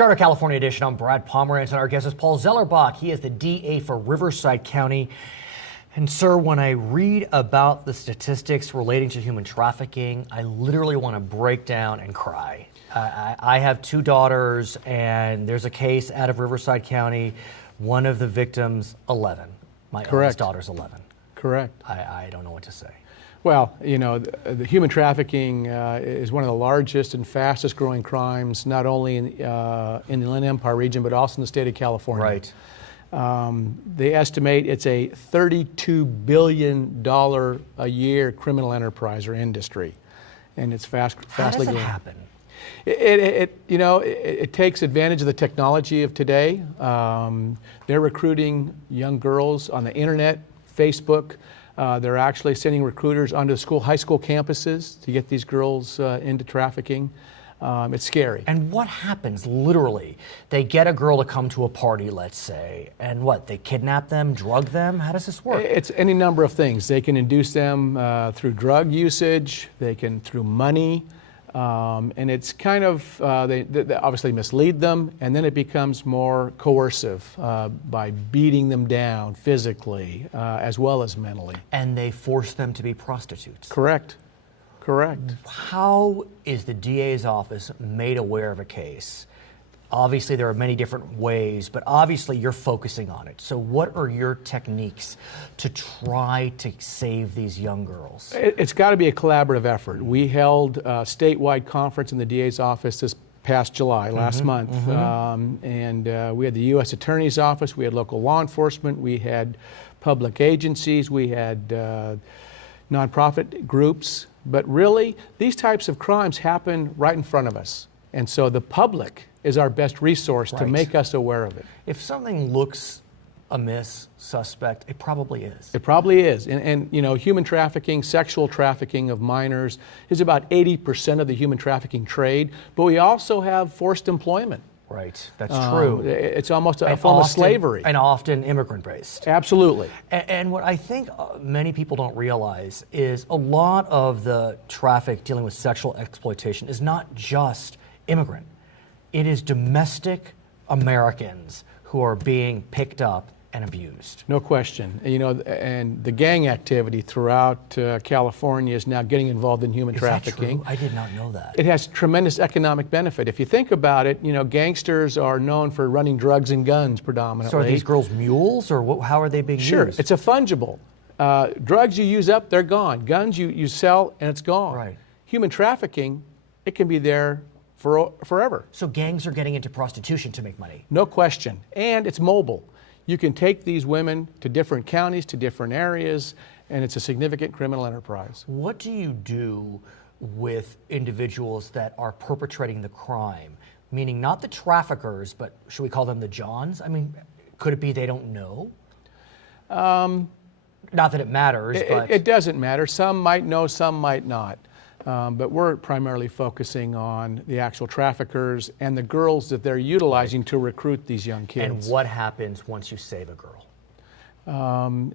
Charter California edition. I'm Brad Pomerance, and our guest is Paul Zellerbach. He is the DA for Riverside County. And sir, when I read about the statistics relating to human trafficking, I literally want to break down and cry. I have two daughters, and there's a case out of Riverside County. One of the victims, 11. My oldest daughter's 11. Correct. I don't know what to say. Well, you know, the human trafficking is one of the largest and fastest growing crimes, not only in the Inland Empire region, but also in the state of California. Right. They estimate it's a $32 billion a year criminal enterprise or industry, and it's fastly growing. How does it happen? It takes advantage of the technology of today. They're recruiting young girls on the internet, Facebook. They're actually sending recruiters onto high school campuses to get these girls into trafficking. It's scary. And what happens, literally? They get a girl to come to a party, let's say, and what? They kidnap them, drug them? How does this work? It's any number of things. They can induce them through drug usage, through money, and it's kind of, they obviously mislead them, and then it becomes more coercive by beating them down physically as well as mentally. And they force them to be prostitutes. Correct. Correct. How is the DA's office made aware of a case? Obviously, there are many different ways, but obviously you're focusing on it. So what are your techniques to try to save these young girls? It's got to be a collaborative effort. We held a statewide conference in the DA's office this past July, last month, and we had the U.S. Attorney's Office, we had local law enforcement, we had public agencies, we had nonprofit groups. But really, these types of crimes happen right in front of us. And so the public is our best resource to make us aware of it. If something looks amiss, suspect, it probably is. It probably is. And you know, human trafficking, sexual trafficking of minors is about 80% of the human trafficking trade. But we also have forced employment. Right, that's true. It's almost a form of slavery. And often immigrant-based. Absolutely. And what I think many people don't realize is a lot of the traffic dealing with sexual exploitation is not just immigrant. It is domestic Americans who are being picked up and abused. No question. You know, and the gang activity throughout California is now getting involved in human trafficking. Is that true? I did not know that. It has tremendous economic benefit. If you think about it, you know, gangsters are known for running drugs and guns predominantly. So are these girls mules, or how are they being used? Sure, it's a fungible. Drugs you use up, they're gone. Guns you sell and it's gone. Right. Human trafficking, it can be there forever. So gangs are getting into prostitution to make money? No question. And it's mobile. You can take these women to different counties, to different areas, and it's a significant criminal enterprise. What do you do with individuals that are perpetrating the crime? Meaning not the traffickers, but should we call them the Johns? I mean, could it be they don't know? Not that it matters, but... It doesn't matter. Some might know, some might not. But we're primarily focusing on the actual traffickers and the girls that they're utilizing to recruit these young kids. And what happens once you save a girl?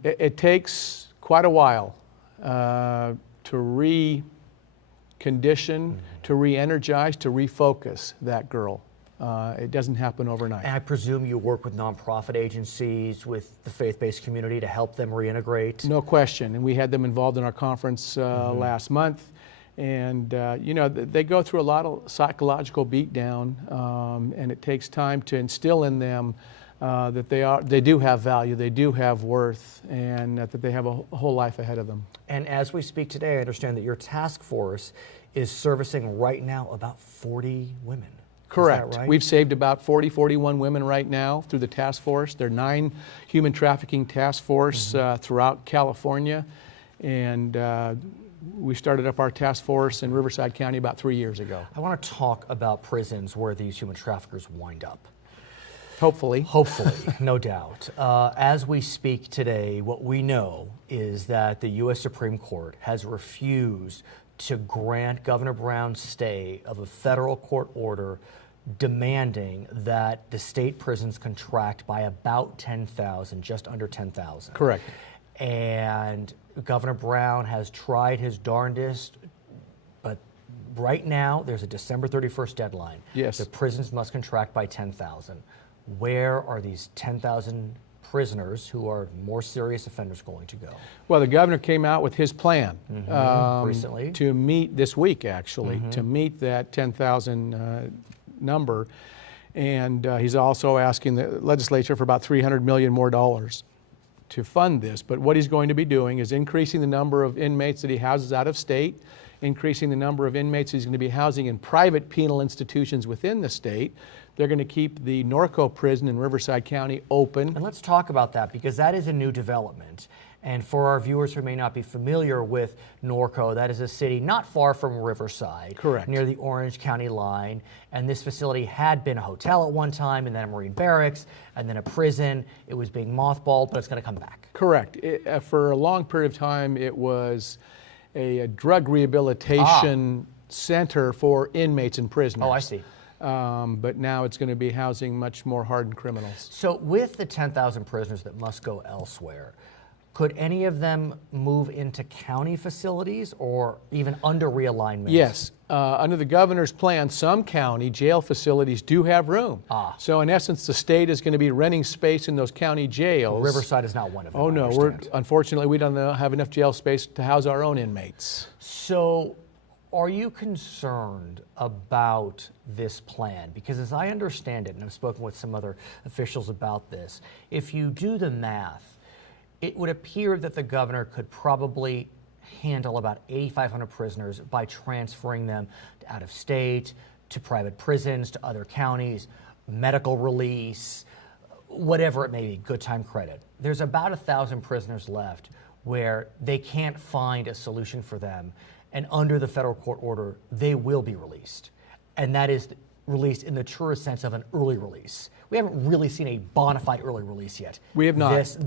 It takes quite a while to recondition, to re-energize, to refocus that girl. It doesn't happen overnight. And I presume you work with nonprofit agencies, with the faith-based community to help them reintegrate? No question. And we had them involved in our conference last month. And you know, they go through a lot of psychological beatdown, and it takes time to instill in them that they do have value, they do have worth, and that they have a whole life ahead of them. And as we speak today, I understand that your task force is servicing right now about 40 women. Correct. Is that right? We've saved about 41 women right now through the task force. There are 9 human trafficking task force throughout California, and we started up our task force in Riverside County about 3 years ago. I want to talk about prisons where these human traffickers wind up. Hopefully. Hopefully, no doubt. As we speak today, what we know is that the U.S. Supreme Court has refused to grant Governor Brown's stay of a federal court order demanding that the state prisons contract by about 10,000, just under 10,000. Correct. And Governor Brown has tried his darndest, but right now, there's a December 31st deadline. Yes. The prisons must contract by 10,000. Where are these 10,000 prisoners who are more serious offenders going to go? Well, the governor came out with his plan Recently. to meet this week, actually, to meet that 10,000 number. And he's also asking the legislature for about $300 million more to fund this. But what he's going to be doing is increasing the number of inmates that he houses out of state, increasing the number of inmates he's going to be housing in private penal institutions within the state. They're going to keep the Norco prison in Riverside County open. And let's talk about that, because that is a new development. And for our viewers who may not be familiar with Norco, that is a city not far from Riverside. Correct. Near the Orange County line. And this facility had been a hotel at one time, and then a Marine barracks, and then a prison. It was being mothballed, but it's going to come back. Correct. For a long period of time, it was a drug rehabilitation center for inmates and prisoners. Oh, I see. But now it's going to be housing much more hardened criminals. So with the 10,000 prisoners that must go elsewhere, could any of them move into county facilities or even under realignment? Yes. Under the governor's plan, some county jail facilities do have room. So in essence, the state is going to be renting space in those county jails. Riverside is not one of them. Oh, I no. understand. Unfortunately, we don't have enough jail space to house our own inmates. So are you concerned about this plan? Because as I understand it, and I've spoken with some other officials about this, if you do the math, it would appear that the governor could probably handle about 8,500 prisoners by transferring them out of state, to private prisons, to other counties, medical release, whatever it may be, good time credit. There's about 1,000 prisoners left where they can't find a solution for them, and under the federal court order, they will be released. And that is released in the truest sense of an early release. We haven't really seen a bona fide early release yet. We have not.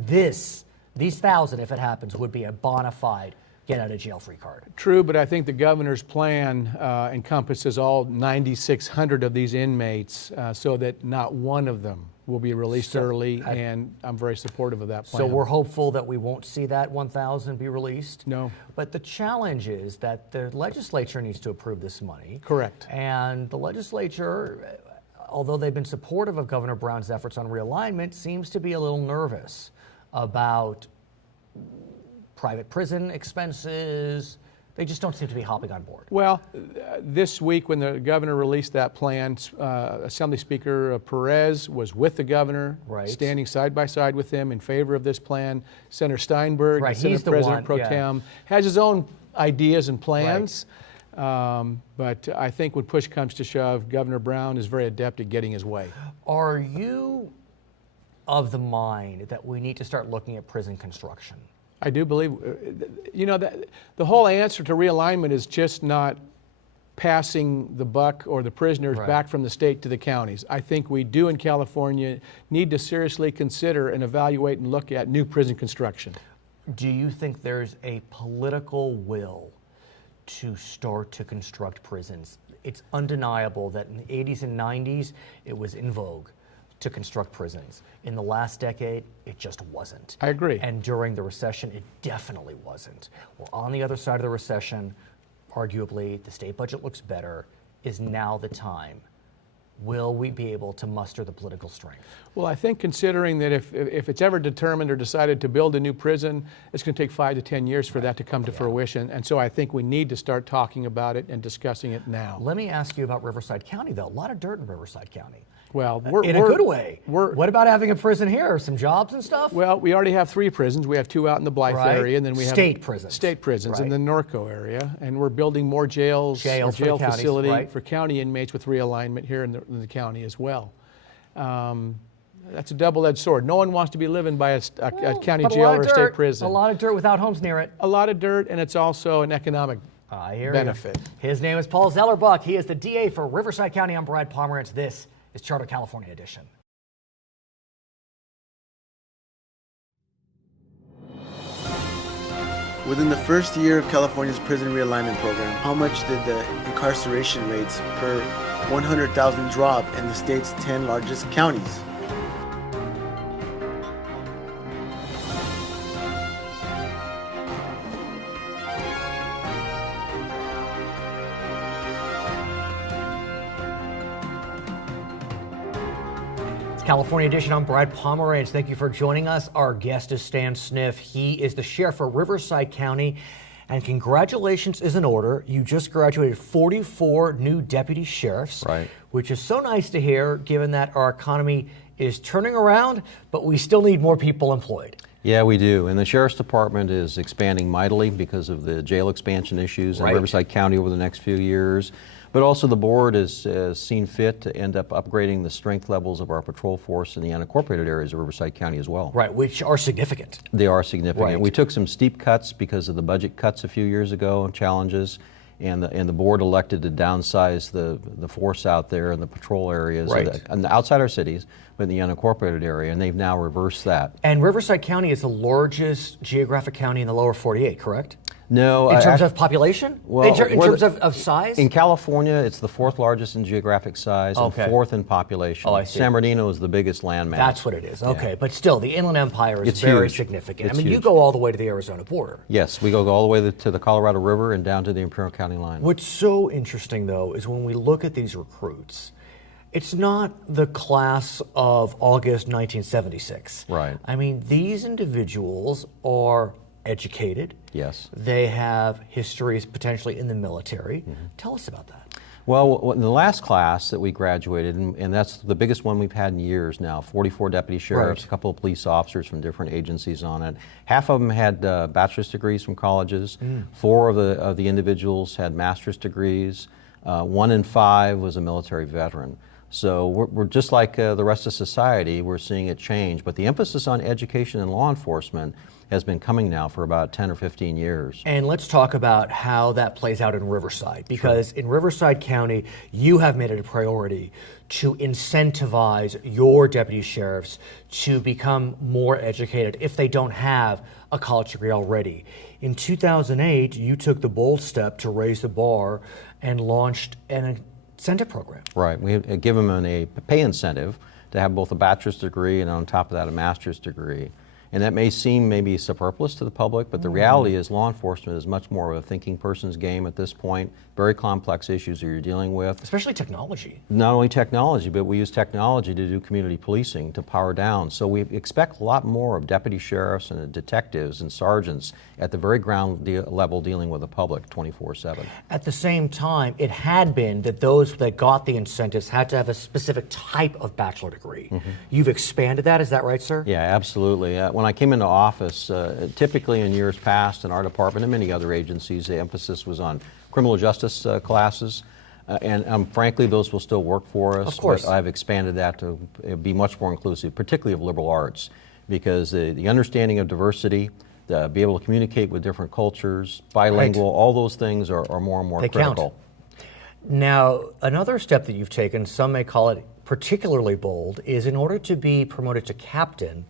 These 1,000, if it happens, would be a bona fide get out of jail free card. True, but I think the governor's plan encompasses all 9,600 of these inmates so that not one of them will be released early, and I'm very supportive of that plan. So we're hopeful that we won't see that 1,000 be released? No. But the challenge is that the legislature needs to approve this money. Correct. And the legislature, although they've been supportive of Governor Brown's efforts on realignment, seems to be a little nervous about private prison expenses. They just don't seem to be hopping on board. Well, this week when the governor released that plan, Assembly Speaker Perez was with the governor, standing side by side with him in favor of this plan. Senator Steinberg, the Senate President Pro Tem, has his own ideas and plans. But I think when push comes to shove, Governor Brown is very adept at getting his way. Are you of the mind that we need to start looking at prison construction? I do believe, the whole answer to realignment is just not passing the buck or the prisoners back from the state to the counties. I think we do in California need to seriously consider and evaluate and look at new prison construction. Do you think there's a political will to start to construct prisons? It's undeniable that in the 80s and 90s, it was in vogue to construct prisons. In the last decade, it just wasn't. I agree. And during the recession, it definitely wasn't. We're on the other side of the recession. Arguably, the state budget looks better. Is now the time? Will we be able to muster the political strength? Well, I think considering that if it's ever determined or decided to build a new prison, it's going to take 5 to 10 years for that to come to fruition. And so I think we need to start talking about it and discussing it now. Let me ask you about Riverside County, though. A lot of dirt in Riverside County. Well, in a good way. What about having a prison here? Some jobs and stuff? Well, we already have 3 prisons. We have 2 out in the Blythe area, and then we have state prisons in the Norco area, and we're building more jail facility for county inmates with realignment here in the county as well. That's a double-edged sword. No one wants to be living by a county jail or a state prison. A lot of dirt without homes near it. A lot of dirt, and it's also an economic benefit. His name is Paul Zellerbach. He is the DA for Riverside County. I'm Brad Pomerance. This is Charter California Edition. Within the first year of California's prison realignment program, how much did the incarceration rates per 100,000 drop in the state's 10 largest counties? California Edition, I'm Brad Pomerance. Thank you for joining us. Our guest is Stan Sniff. He is the sheriff for Riverside County. And congratulations is in order. You just graduated 44 new deputy sheriffs, right, which is so nice to hear given that our economy is turning around, but we still need more people employed. Yeah, we do. And the Sheriff's Department is expanding mightily because of the jail expansion issues in Riverside County over the next few years. But also the board has seen fit to end up upgrading the strength levels of our patrol force in the unincorporated areas of Riverside County as well. Right, which are significant. They are significant. Right. We took some steep cuts because of the budget cuts a few years ago and challenges. And the board elected to downsize the force out there in the patrol areas, outside our cities, but in the unincorporated area, and they've now reversed that. And Riverside County is the largest geographic county in the lower 48, correct? No. In terms of population? Well, in terms of size? In California, it's the fourth largest in geographic size and fourth in population. Oh, I see. San Bernardino is the biggest landmass. That's what it is. Okay, Yeah. but still, the Inland Empire is It's very huge. significant. It's I mean, you huge. go all the way to the Arizona border. Yes, we go all the way to the Colorado River and down to the Imperial County line. What's so interesting, though, is when we look at these recruits, it's not the class of August 1976. Right. I mean, these individuals are educated. Yes. They have histories potentially in the military. Tell us about that. Well, in the last class that we graduated, and that's the biggest one we've had in years now, 44 deputy sheriffs, a couple of police officers from different agencies on it. Half of them had bachelor's degrees from colleges. 4 of the individuals had master's degrees. 1 in 5 was a military veteran. So we're just like the rest of society, we're seeing it change. But the emphasis on education and law enforcement has been coming now for about 10 or 15 years. And let's talk about how that plays out in Riverside, because in Riverside County, you have made it a priority to incentivize your deputy sheriffs to become more educated if they don't have a college degree already. In 2008, you took the bold step to raise the bar and launched an incentive program. Right, we have given them a pay incentive to have both a bachelor's degree and on top of that a master's degree. And that may seem maybe superfluous to the public, but the reality is law enforcement is much more of a thinking person's game at this point. Very complex issues that you're dealing with. Especially technology. Not only technology, but we use technology to do community policing, to power down. So we expect a lot more of deputy sheriffs and detectives and sergeants at the very ground level dealing with the public 24/7. At the same time, it had been that those that got the incentives had to have a specific type of bachelor degree. You've expanded that, is that right, sir? Yeah, absolutely. When I came into office, typically in years past in our department and many other agencies, the emphasis was on criminal justice classes. And frankly, those will still work for us. Of course. But I've expanded that to be much more inclusive, particularly of liberal arts, because the understanding of diversity, be able to communicate with different cultures, bilingual, all those things are more and more critical. Now, another step that you've taken, some may call it particularly bold, is in order to be promoted to captain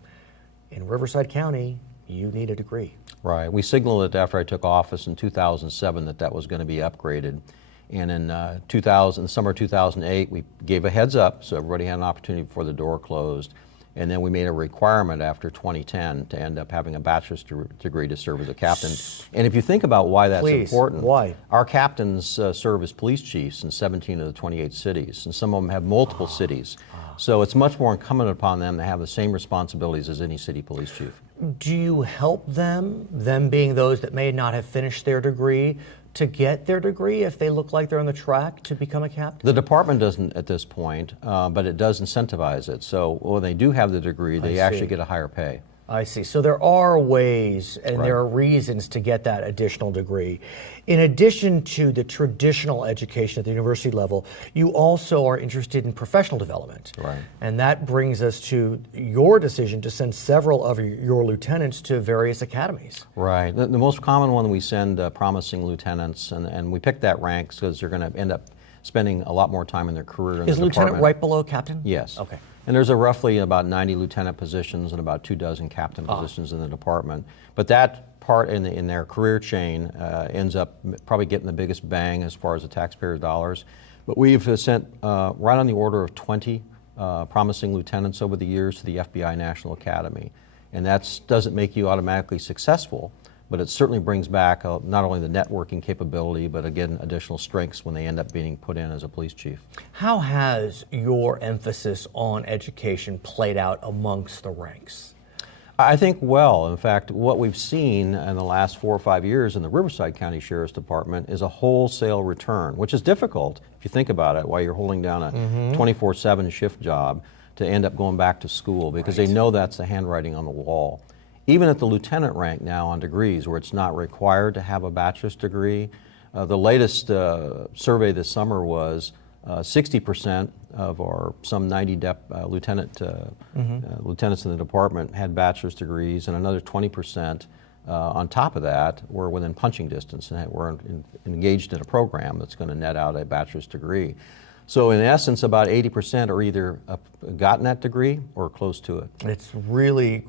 in Riverside County, you need a degree. Right. We signaled it after I took office in 2007 that was going to be upgraded. And in summer 2008, we gave a heads up so everybody had an opportunity before the door closed. And then we made a requirement after 2010 to end up having a bachelor's degree to serve as a captain. And if you think about why that's important, why? Our captains serve as police chiefs in 17 of the 28 cities, and some of them have multiple cities. So it's much more incumbent upon them to have the same responsibilities as any city police chief. Do you help them being those that may not have finished their degree, to get their degree if they look like they're on the track to become a captain? The department doesn't at this point, but it does incentivize it. So when they do have the degree, they actually get a higher pay. I see. So there are ways and there are reasons to get that additional degree. In addition to the traditional education at the university level, you also are interested in professional development. Right. And that brings us to your decision to send several of your lieutenants to various academies. Right. The most common one we send promising lieutenants, and we pick that rank because they're going to end up spending a lot more time in their career in the Is lieutenant department. right below captain? Yes. Okay. And there's roughly about 90 lieutenant positions and about 24 captain positions in the department. But that part in their career chain ends up probably getting the biggest bang as far as the taxpayer dollars. But we've sent right on the order of 20 promising lieutenants over the years to the FBI National Academy. And that doesn't make you automatically successful, but it certainly brings back not only the networking capability, but again, additional strengths when they end up being put in as a police chief. How has your emphasis on education played out amongst the ranks? I think well. In fact, what we've seen in the last 4 or 5 years in the Riverside County Sheriff's Department is a wholesale return, which is difficult if you think about it, while you're holding down a 24/7 shift job to end up going back to school, because they know that's the handwriting on the wall. Even at the lieutenant rank now on degrees, where it's not required to have a bachelor's degree, the latest survey this summer was 60% of our some 90 lieutenants in the department had bachelor's degrees, and another 20% on top of that were within punching distance and were engaged in a program that's going to net out a bachelor's degree. So in essence, about 80% are either gotten that degree or close to it. It's really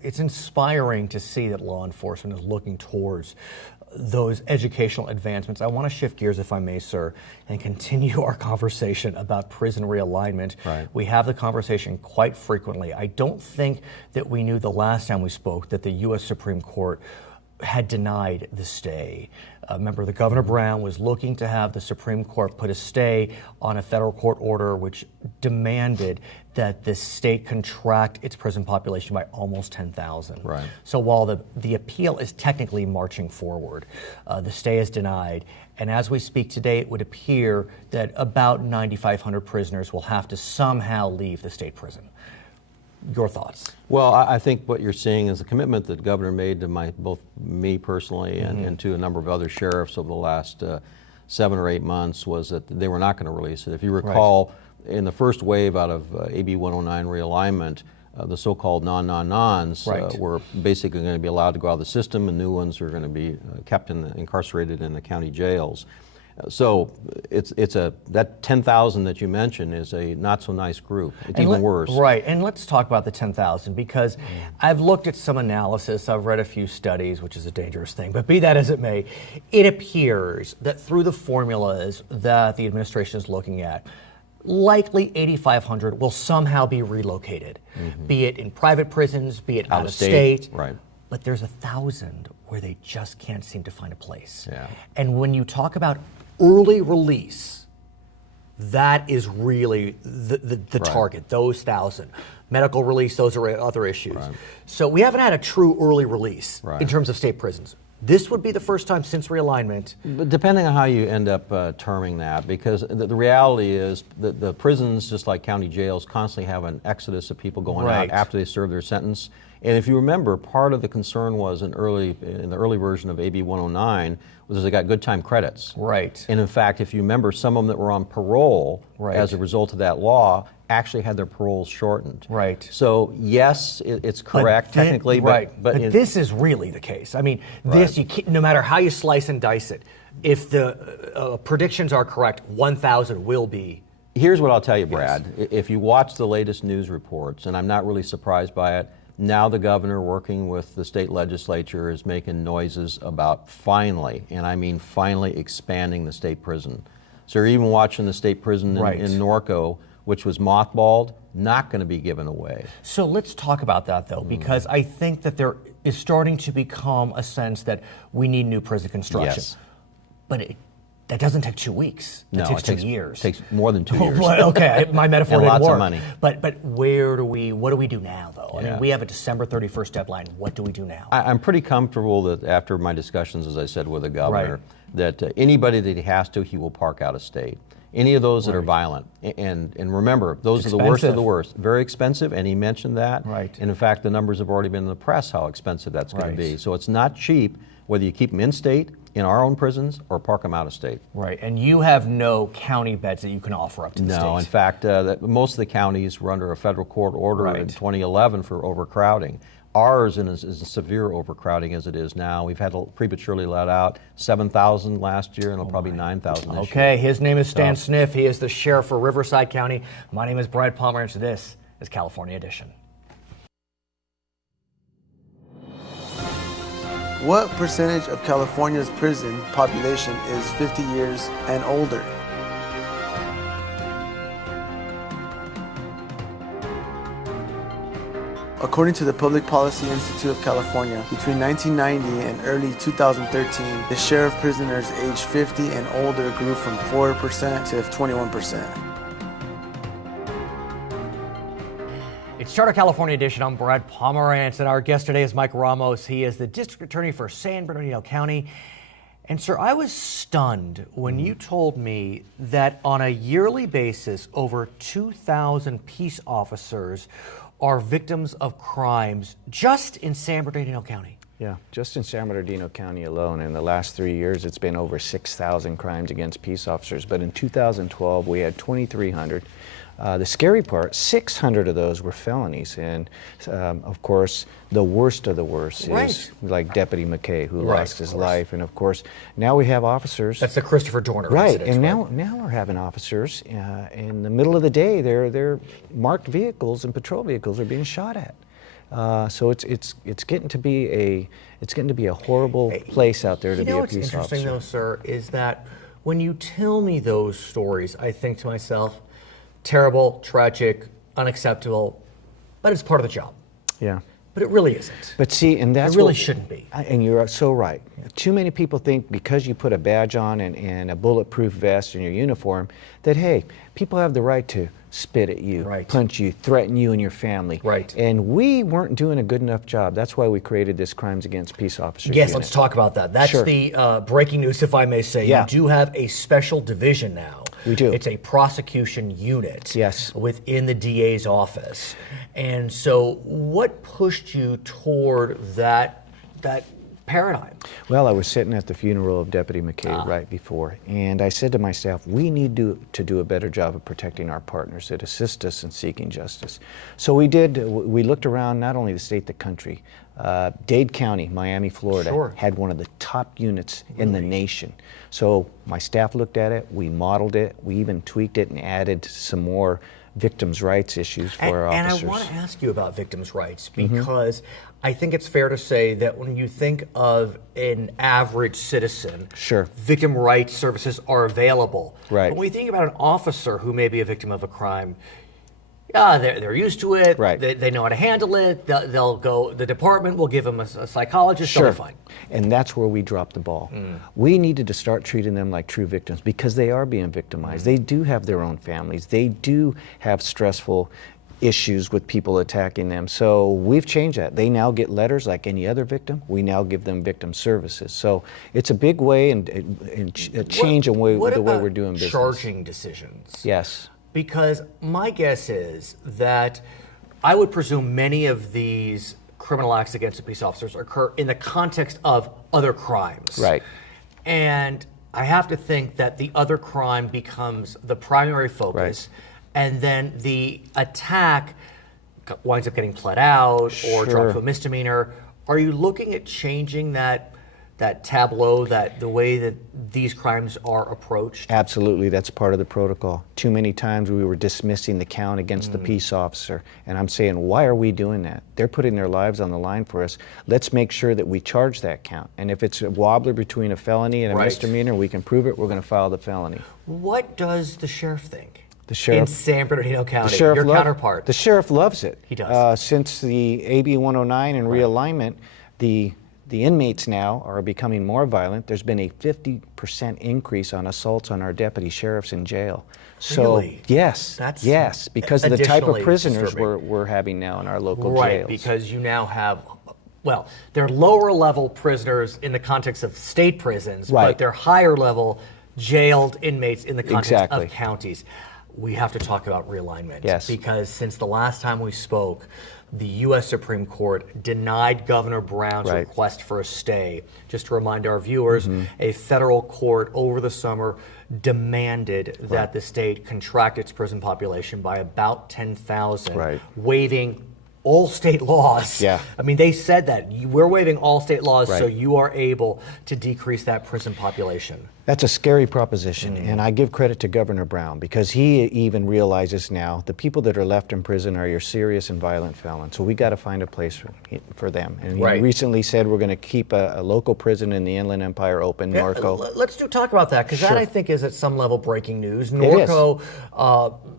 it's inspiring to see that law enforcement is looking towards those educational advancements. I want to shift gears, if I may, sir, and continue our conversation about prison realignment. Right. We have the conversation quite frequently. I don't think that we knew the last time we spoke that the U.S. Supreme Court had denied the stay. Remember, the Governor Brown was looking to have the Supreme Court put a stay on a federal court order which demanded that the state contract its prison population by almost 10,000. Right. So while the appeal is technically marching forward, the stay is denied. And as we speak today, it would appear that about 9,500 prisoners will have to somehow leave the state prison. Your thoughts? Well, I think what you're seeing is the commitment that the governor made to both me personally and to a number of other sheriffs over the last 7 or 8 months was that they were not going to release it. If you recall, in the first wave out of AB 109 realignment, the so-called non-non-nons were basically going to be allowed to go out of the system, and new ones are going to be kept incarcerated in the county jails. So that 10,000 that you mentioned is a not so nice group. It's even worse. Right, and let's talk about the 10,000 because I've looked at some analysis, I've read a few studies, which is a dangerous thing, but be that as it may, it appears that through the formulas that the administration is looking at, likely 8,500 will somehow be relocated, be it in private prisons, be it out of state. Right. But there's 1,000 where they just can't seem to find a place. Yeah. And when you talk about early release, that is really the target, those 1,000. Medical release, those are other issues. Right. So we haven't had a true early release Right. in terms of state prisons. This would be the first time since realignment. But depending on how you end up terming that, because the reality is that the prisons, just like county jails, constantly have an exodus of people going out after they serve their sentence. And if you remember, part of the concern was in the early version of AB 109 was they got good time credits. Right. And in fact, if you remember, some of them that were on parole as a result of that law actually had their paroles shortened. Right. So yes, it's correct technically, but this is really the case. I mean, this no matter how you slice and dice it, if the predictions are correct, 1,000 will be. Here's what I'll tell you, Brad. If you watch the latest news reports, and I'm not really surprised by it, now the governor, working with the state legislature, is making noises about finally, and I mean finally, expanding the state prison. So you're even watching the state prison in Norco, which was mothballed, not going to be given away. So let's talk about that, though, because I think that there is starting to become a sense that we need new prison construction. Yes. But that doesn't take 2 weeks. It takes 2 years. It takes more than 2 years. Okay, my metaphor and didn't lots work. of money. But what do we do now, though? I mean, we have a December 31st deadline. What do we do now? I'm pretty comfortable that after my discussions, as I said, with the governor, that anybody that he has to, he will park out of state. Any of those that are violent. And remember, those are the worst of the worst. Very expensive, and he mentioned that. Right. And in fact, the numbers have already been in the press how expensive that's going to be. So it's not cheap whether you keep them in state, in our own prisons, or park them out of state. Right, and you have no county beds that you can offer up to the state. No, in fact, most of the counties were under a federal court order in 2011 for overcrowding. Ours is a severe overcrowding as it is now. We've had to prematurely let out 7,000 last year, and it'll probably 9,000 this year. Okay, his name is Stan Sniff. He is the sheriff for Riverside County. My name is Brad Pomerance. This is California Edition. What percentage of California's prison population is 50 years and older? According to the Public Policy Institute of California, between 1990 and early 2013, the share of prisoners aged 50 and older grew from 4% to 21%. It's Charter California Edition. I'm Brad Pomerance, and our guest today is Mike Ramos. He is the district attorney for San Bernardino County. And sir, I was stunned when you told me that on a yearly basis, over 2,000 peace officers are victims of crimes just in San Bernardino County. Yeah, just in San Bernardino County alone, in the last 3 years, it's been over 6,000 crimes against peace officers. But in 2012, we had 2,300. The scary part, 600 of those were felonies. And of course, the worst of the worst is like Deputy McKay, who lost his life. And of course, now we have officers. That's the Christopher Dorner Right, incident, and now we're having officers in the middle of the day. Their marked vehicles and patrol vehicles are being shot at. So it's getting to be a horrible place out there to be a what's peace interesting officer. though, sir, is that when you tell me those stories, I think to myself, terrible, tragic, unacceptable, but it's part of the job. Yeah. But it really isn't. But see, and that's it really shouldn't be. And you're so right. Too many people think because you put a badge on and a bulletproof vest in your uniform that, hey, people have the right to spit at you, punch you, threaten you and your family. Right. And we weren't doing a good enough job. That's why we created this Crimes Against Peace Officers Yes, unit. let's talk about that. That's the breaking news, if I may say. Yeah. You do have a special division now. We do. It's a prosecution unit. Yes. Within the DA's office. And so what pushed you toward that paradigm? Well, I was sitting at the funeral of Deputy McKay right before, and I said to my staff, we need to do a better job of protecting our partners that assist us in seeking justice. So we looked around not only the state, the country. Dade County, Miami, Florida, had one of the top units in the nation. So my staff looked at it, we modeled it, we even tweaked it and added some more victims' rights issues for our officers. And I want to ask you about victims' rights because I think it's fair to say that when you think of an average citizen, victim rights services are available. Right. But when you think about an officer who may be a victim of a crime, they're used to it. Right. They know how to handle it. They'll go. The department will give them a psychologist. They'll be fine. And that's where we dropped the ball. We needed to start treating them like true victims because they are being victimized. They do have their own families. They do have stressful issues with people attacking them. So we've changed that. They now get letters like any other victim. We now give them victim services. So it's a big way and a change in the way we're doing business. Charging decisions? Yes. Because my guess is that I would presume many of these criminal acts against the peace officers occur in the context of other crimes. Right. And I have to think that the other crime becomes the primary focus, and then the attack winds up getting pled out or dropped to a misdemeanor. Are you looking at changing that tableau, the way that these crimes are approached? Absolutely, that's part of the protocol. Too many times we were dismissing the count against the peace officer, and I'm saying, why are we doing that? They're putting their lives on the line for us. Let's make sure that we charge that count. And if it's a wobbler between a felony and a misdemeanor, we can prove it, we're going to file the felony. What does the sheriff think? The sheriff, in San Bernardino County, your counterpart. The sheriff loves it. He does. Since the AB 109 and realignment, the inmates now are becoming more violent. There's been a 50% increase on assaults on our deputy sheriffs in jail. So really? Yes, because of the type of prisoners we're having now in our local jails. Right, because you now have, well, they're lower level prisoners in the context of state prisons, but they're higher level jailed inmates in the context of counties. We have to talk about realignment because since the last time we spoke, the U.S. Supreme Court denied Governor Brown's request for a stay. Just to remind our viewers, a federal court over the summer demanded that the state contract its prison population by about 10,000, waiving all state laws. I mean, they said that. We're waiving all state laws so you are able to decrease that prison population. That's a scary proposition, and I give credit to Governor Brown because he even realizes now the people that are left in prison are your serious and violent felons. So we got to find a place for them. And he recently said we're going to keep a local prison in the Inland Empire open, Norco. Let's talk about that, because that I think is at some level breaking news. Norco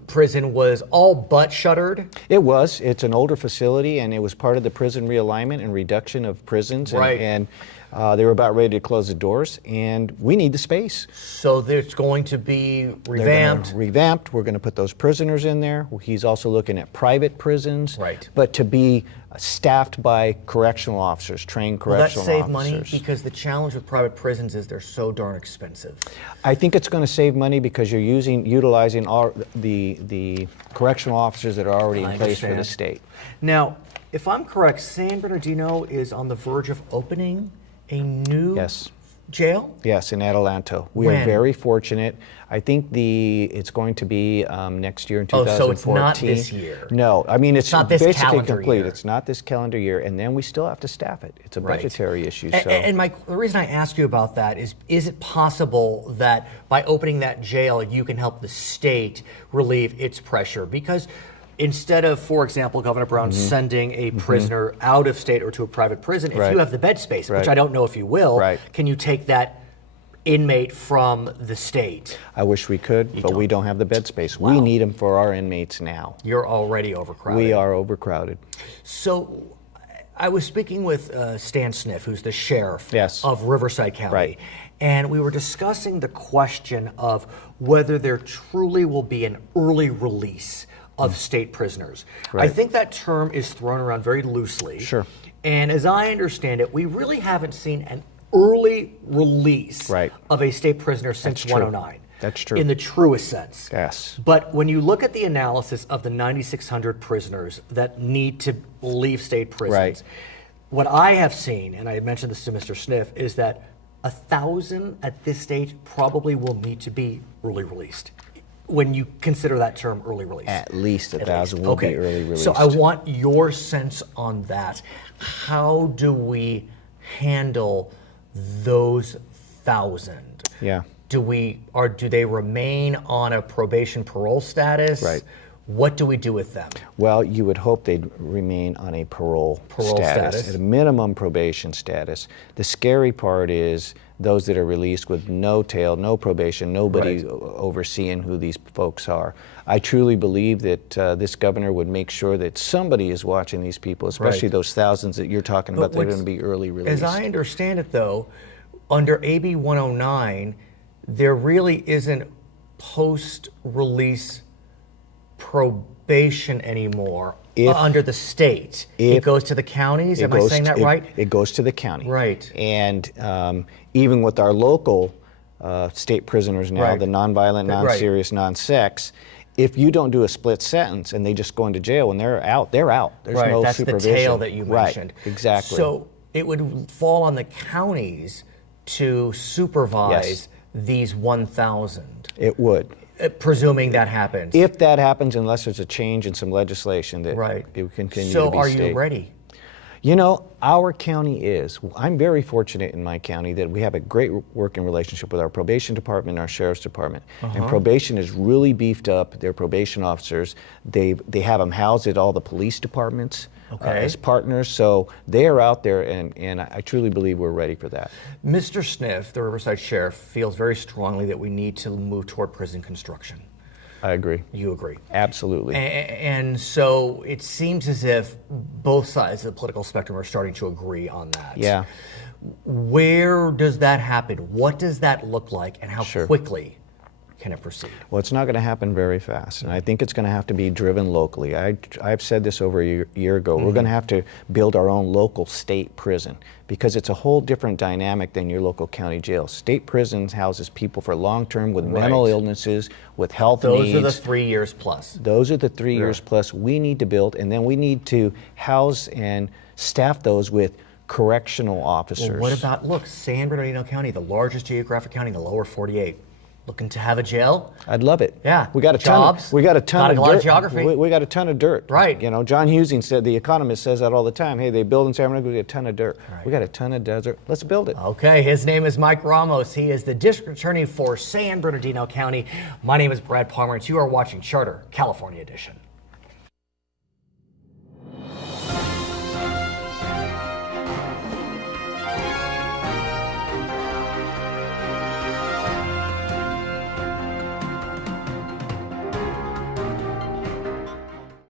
prison was all but shuttered. It was. It's an older facility, and it was part of the prison realignment and reduction of prisons. And they were about ready to close the doors, and we need the space. So there's going to be revamped. We're going to put those prisoners in there. He's also looking at private prisons. Right. But to be staffed by correctional officers, trained correctional officers. Will that save money? Because the challenge with private prisons is they're so darn expensive. I think it's going to save money because you're utilizing all the correctional officers that are already in place for the state. Now, if I'm correct, San Bernardino is on the verge of opening a new jail? Yes, in Adelanto. We are very fortunate. I think it's going to be next year in 2014. Oh, so it's not this year? No, I mean it's not this basically complete. Year. It's not this calendar year, and then we still have to staff it. It's a budgetary issue. And the reason I ask you about that is it possible that by opening that jail, you can help the state relieve its pressure? Because instead of, for example, Governor Brown sending a prisoner out of state or to a private prison, if you have the bed space, which I don't know if you will, can you take that inmate from the state? I wish we could, but we don't have the bed space. Wow. We need them for our inmates now. You're already overcrowded. We are overcrowded. So I was speaking with Stan Sniff, who's the sheriff of Riverside County. And we were discussing the question of whether there truly will be an early release of state prisoners. I think that term is thrown around very loosely. Sure. And as I understand it, we really haven't seen an early release of a state prisoner since 109. That's true. In the truest sense. Yes. But when you look at the analysis of the 9,600 prisoners that need to leave state prisons, what I have seen, and I mentioned this to Mr. Sniff, is that 1,000 at this stage probably will need to be early released. When you consider that term early release. At least 1,000 will be early released. So I want your sense on that. How do we handle those 1,000? Yeah. Do they remain on a probation parole status? Right. What do we do with them? Well, you would hope they'd remain on a parole status, at a minimum probation status. The scary part is those that are released with no tail, no probation, nobody overseeing who these folks are. I truly believe that this governor would make sure that somebody is watching these people, especially those thousands that you're talking about that are going to be early released. As I understand it, though, under AB 109, there really isn't post-release probation anymore under the state. It goes to the counties. Am I saying that right? It goes to the county. Right. And even with our local state prisoners now, the nonviolent, non-serious, non-sex, if you don't do a split sentence and they just go into jail when they're out, they're out. There's no That's supervision. the tail that you mentioned. Right, exactly. So it would fall on the counties to supervise these 1,000. It would. Presuming that happens. If that happens, unless there's a change in some legislation that it would continue to be So are state. you ready? You know, our county is. I'm very fortunate in my county that we have a great working relationship with our probation department and our sheriff's department. And probation is really beefed up their probation officers. They have them housed at all the police departments as partners. So they are out there, and I truly believe we're ready for that. Mr. Sniff, the Riverside Sheriff, feels very strongly that we need to move toward prison construction. I agree. You agree? Absolutely. And so it seems as if both sides of the political spectrum are starting to agree on that. Yeah. Where does that happen? What does that look like, and how quickly can it proceed? Well, it's not going to happen very fast, and I think it's going to have to be driven locally. I've said this over a year ago. We're going to have to build our own local state prison because it's a whole different dynamic than your local county jail. State prisons houses people for long-term with mental illnesses, with health needs. Those are the 3 years plus. Those are the 3 years plus we need to build, and then we need to house and staff those with correctional officers. Well, what about, San Bernardino County, the largest geographic county in the lower 48. Looking to have a jail? I'd love it. Yeah. We got a Jobs. ton. We got a ton Got of a lot dirt. of geography. We got a ton of dirt. Right. You know, John Husing said, the economist says that all the time. Hey, they build in San Bernardino. We got a ton of dirt. Right. We got a ton of desert. Let's build it. Okay, his name is Mike Ramos. He is the district attorney for San Bernardino County. My name is Brad Pomerance. You are watching Charter California Edition.